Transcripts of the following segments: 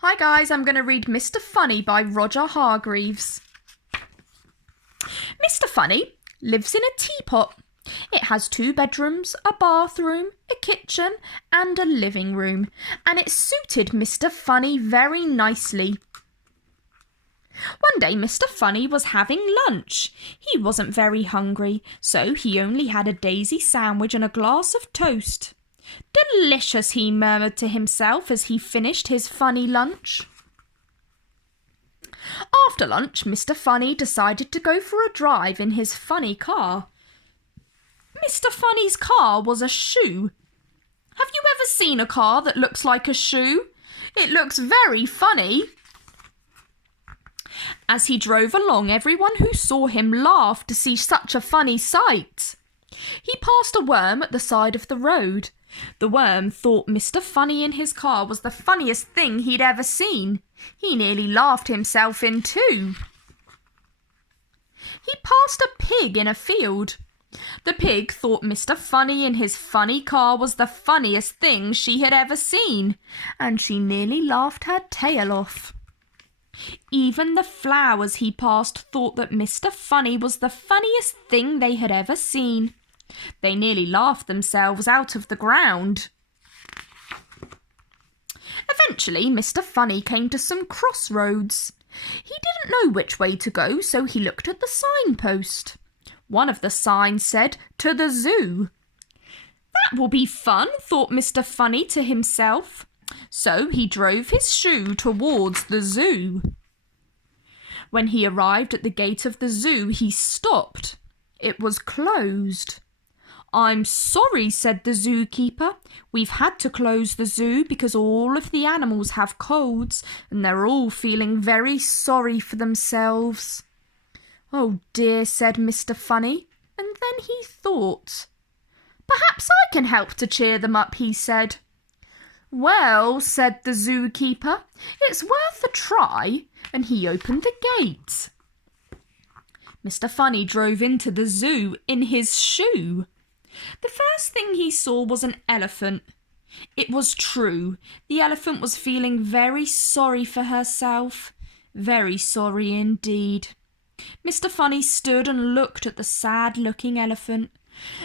Hi guys, I'm going to read Mr. Funny by Roger Hargreaves. Mr. Funny lives in a teapot. It has 2 bedrooms, a bathroom, a kitchen and a living room, and it suited Mr. Funny very nicely. One day Mr. Funny was having lunch. He wasn't very hungry, so he only had a daisy sandwich and a glass of toast. Delicious, he murmured to himself as he finished his funny lunch. After lunch, Mr. Funny decided to go for a drive in his funny car. Mr. Funny's car was a shoe. Have you ever seen a car that looks like a shoe? It looks very funny. As he drove along, everyone who saw him laughed to see such a funny sight. He passed a worm at the side of the road. The worm thought Mr. Funny in his car was the funniest thing he'd ever seen. He nearly laughed himself in two. He passed a pig in a field. The pig thought Mr. Funny in his funny car was the funniest thing she had ever seen, and she nearly laughed her tail off. Even the flowers he passed thought that Mr. Funny was the funniest thing they had ever seen. They nearly laughed themselves out of the ground. Eventually, Mr. Funny came to some crossroads. He didn't know which way to go, so he looked at the signpost. One of the signs said, "To the zoo." That will be fun, thought Mr. Funny to himself. So he drove his shoe towards the zoo. When he arrived at the gate of the zoo, he stopped. It was closed. "I'm sorry," said the zookeeper. "We've had to close the zoo because all of the animals have colds and they're all feeling very sorry for themselves." "Oh dear," said Mr. Funny, and then he thought. "Perhaps I can help to cheer them up," he said. "Well," said the zookeeper, "it's worth a try," and he opened the gate. Mr. Funny drove into the zoo in his shoe. The first thing he saw was an elephant. It was true. The elephant was feeling very sorry for herself. Very sorry indeed. Mr. Funny stood and looked at the sad-looking elephant,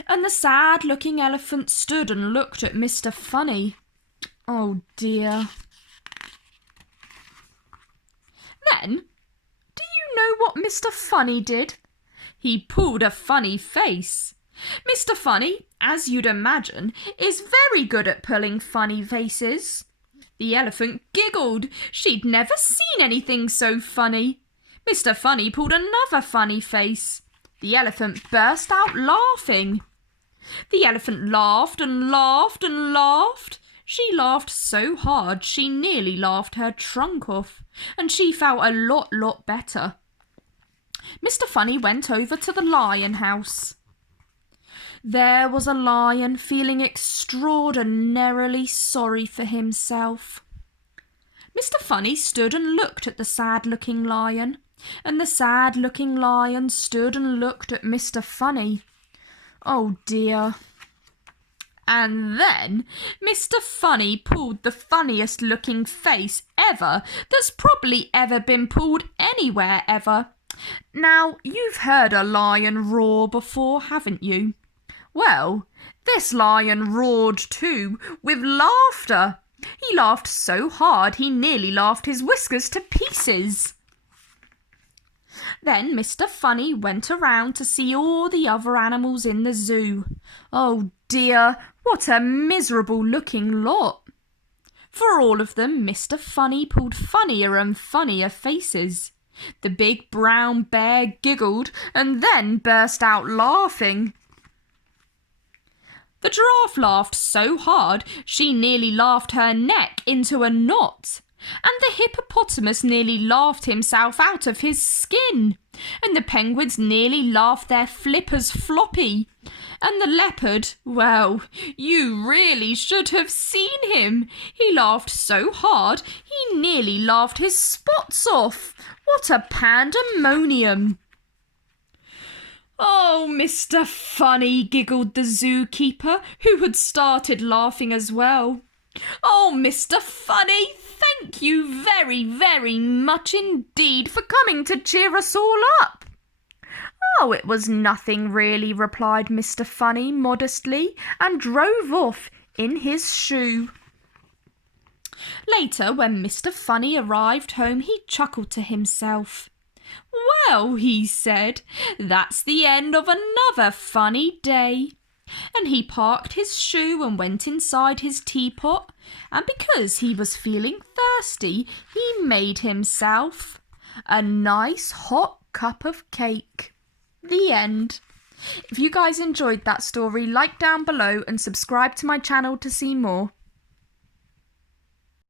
and the sad-looking elephant stood and looked at Mr. Funny. Oh dear. Then, do you know what Mr. Funny did? He pulled a funny face. Mr. Funny, as you'd imagine, is very good at pulling funny faces. The elephant giggled. She'd never seen anything so funny. Mr. Funny pulled another funny face. The elephant burst out laughing. The elephant laughed and laughed and laughed. She laughed so hard she nearly laughed her trunk off, and she felt a lot better. Mr. Funny went over to the lion house. There was a lion feeling extraordinarily sorry for himself. Mr. Funny stood and looked at the sad-looking lion, and the sad-looking lion stood and looked at Mr. Funny. Oh dear. And then Mr. Funny pulled the funniest-looking face ever that's probably ever been pulled anywhere ever. Now, you've heard a lion roar before, haven't you? Well, this lion roared too, with laughter. He laughed so hard he nearly laughed his whiskers to pieces. Then Mr. Funny went around to see all the other animals in the zoo. Oh dear, what a miserable-looking lot. For all of them, Mr. Funny pulled funnier and funnier faces. The big brown bear giggled and then burst out laughing. The giraffe laughed so hard she nearly laughed her neck into a knot, and the hippopotamus nearly laughed himself out of his skin, and the penguins nearly laughed their flippers floppy, and the leopard, well, you really should have seen him. He laughed so hard he nearly laughed his spots off. What a pandemonium! "Oh, Mr. Funny," giggled the zookeeper, who had started laughing as well. "Oh, Mr. Funny, thank Thank you very, very much indeed for coming to cheer us all up." "Oh, it was nothing really," replied Mr. Funny modestly, and drove off in his shoe. Later, when Mr. Funny arrived home, he chuckled to himself. "Well," he said, "that's the end of another funny day." And he parked his shoe and went inside his teapot, and because he was feeling thirsty, he made himself a nice hot cup of cake. The end. If you guys enjoyed that story, like down below and subscribe to my channel to see more.